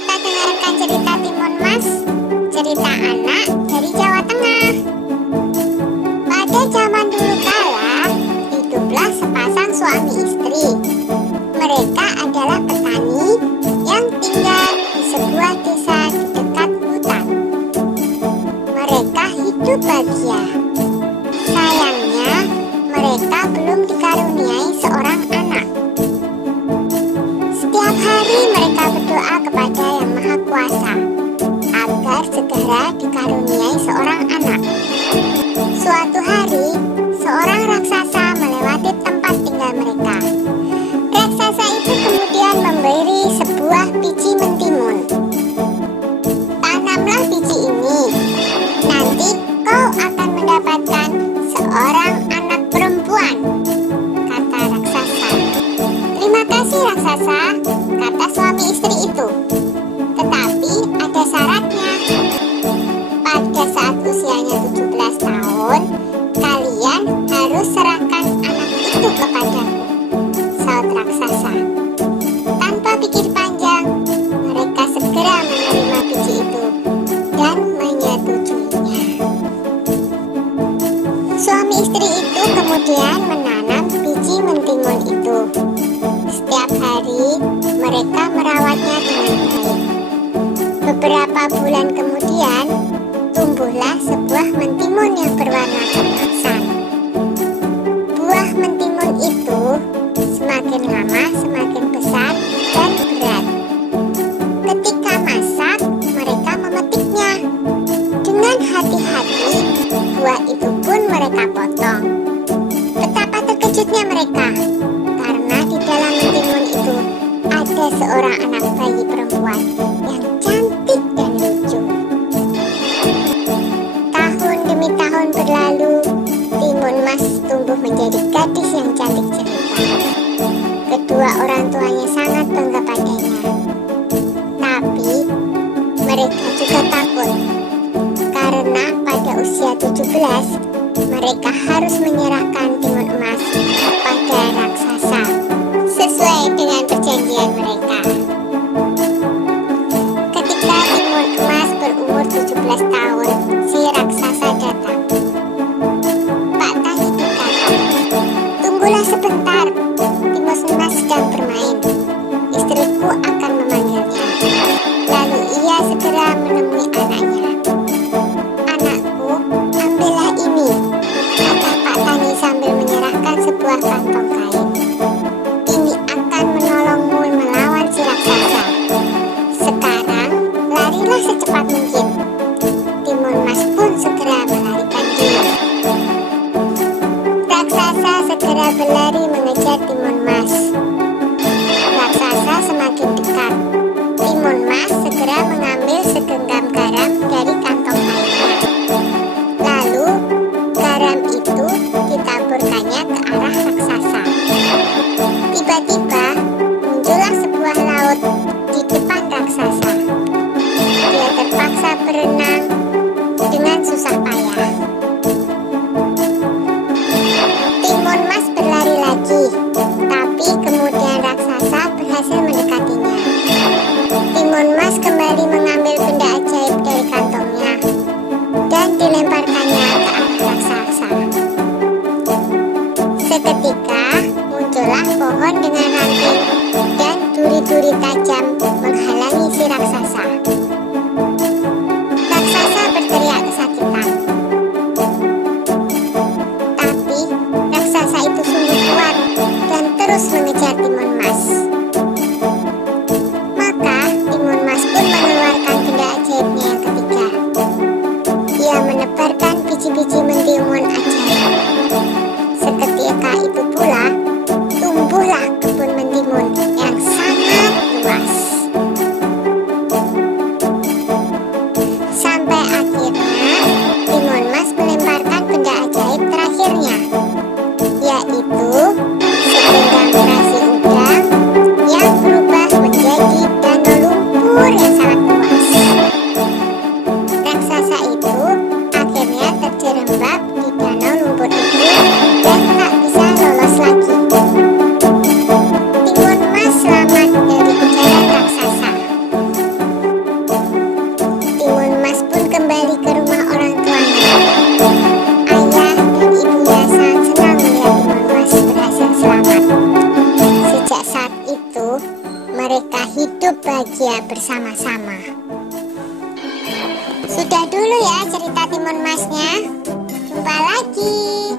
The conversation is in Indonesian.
kita dengarkan cerita Timun Mas, cerita anak dari Jawa Tengah. Pada zaman dulu kala, hiduplah sepasang suami istri. Mereka adalah petani yang tinggal di sebuah desa di dekat hutan. Mereka hidup bahagia. Sayangnya, mereka belum dikaruniai seorang anak. Setiap hari mereka berdoa kepada Yang Maha Kuasa agar segera dikaruniai seorang anak. Suatu hari, seorang raksasa melewati tempat tinggal mereka. Raksasa itu kemudian memberi sebuah biji mentimun. Tanamlah biji ini, nanti kau akan mendapatkan seorang anak perempuan, kata raksasa. Terima kasih raksasa, kata suami istri itu. Tetapi ada syaratnya. Pada saat usianya 17 tahun, kalian harus serahkan anak itu kepadaku, saut raksasa. Tanpa pikir panjang, mereka segera menerima biji itu dan menyetujuinya. Suami istri itu kemudian menanam biji mentimun itu. Setiap hari mereka merawatnya dengan baik. Beberapa bulan kemudian tumbuhlah sebuah mentimun yang berwarna keemasan. Buah mentimun itu semakin lama semakin besar dan berat. Ketika masak, mereka memetiknya. Dengan hati-hati, buah itu pun mereka potong. Betapa terkejutnya mereka, karena di dalam mentimun itu ada seorang anak bayi perempuan yang cantik dan lucu. Tahun demi tahun berlalu, Timun Mas tumbuh menjadi gadis yang cantik cerita. Kedua orang tuanya sangat bangga padanya. Tapi mereka juga takut, karena pada usia 17 mereka harus menyerahkan Timun Emas kepada raksasa sesuai dengan perjanjian mereka. Ketika Timun Emas berumur 17 tahun, si raksasa datang. Pak Tani berkata, "Tunggulah sebentar, Timun Emas sedang bermain. Istriku akan memanggilnya." Lalu ia segera menemui anaknya. "Anakku, ambillah ini," kata Pak Tani sambil menyerahkan sebuah kantong kain. "Ini akan menolongmu melawan si raksasa. Sekarang, larilah secepat mungkin." Timun Mas pun segera melarikan diri. Raksasa segera berlari mengejar Timun Mas. Raksasa semakin dekat. Timun Mas segera mengambil segenggam garam dari kantong kainnya. Lalu, garam itu ditaburkannya ke arah raksasa. Tiba-tiba, muncullah sebuah laut di depan raksasa. Dia terpaksa berenang dengan susah payah. Timun Mas berlari lagi, tapi kemudian raksasa berhasil mendekatinya. Timun Mas kembali mengambil benda ajaib dari kantongnya dan dilemparkannya ke arah raksasa. Seketika muncullah pohon dengan ranting dan duri-duri tajam menghalangi si raksasa. Raksasa berteriak kesakitan. Tapi raksasa itu sungguh kuat dan terus mengejar Timun Mas. Maka Timun Mas pun mengeluarkan hidup bahagia bersama-sama. Sudah dulu ya cerita Timun Masnya. Jumpa lagi.